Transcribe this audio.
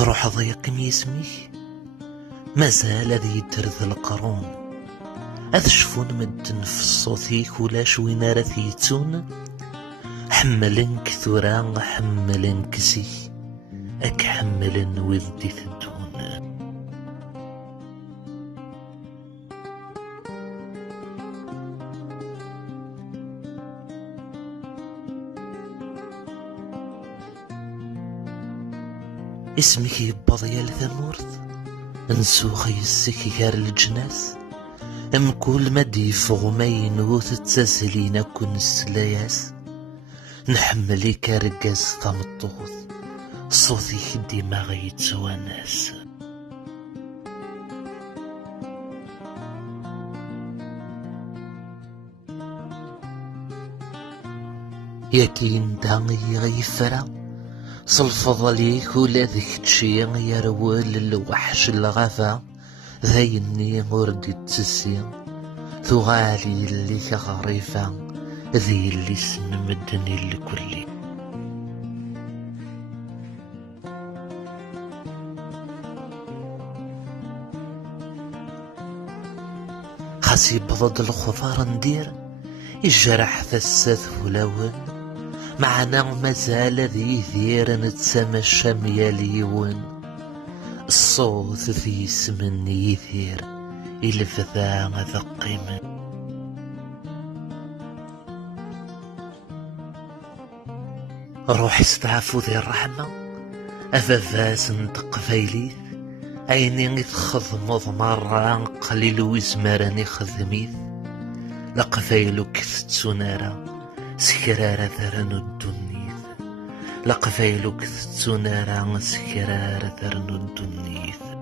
تروح ضيق يسميك مازال هذا يدرذ القرون، هذا شفون مدن في الصوتيك ولا شوين راه ثيتون. حملنك ثورا حملنك زي اك حملن ولدي ثدون. اسمك يبض يا ثمورث نسوخ يسك غير الجناس، ام كل ما ديفغ ما ينوث تساسلين كون السلاياس. نحمليك رقاز تمطوث صوتي ديما غيتواناس. ياكين داغي غيفرا صلفض ليك ولا ذيك تشي يروال الوحش الغفا ذايني غردي تسي ثغالي اللي كغريفة ذي اللي سنمدني لكلي. خاصي بضد الخضار ندير الجرح ثسات فلاون، معنا مازال ذي ثير نتسامى الشمياليون. الصوت في اسم يثير الفذا ثقيم. روح استعفو ذي الرحمة أفافاس نتقفايليث عيني تخضمض مرة قليل وزمراني خذميث. لقفايلو كثتسونارا سكرارة ثرنو الدنيث، لقفايلو كثتسونارا سكرارة ثرنو الدنيث.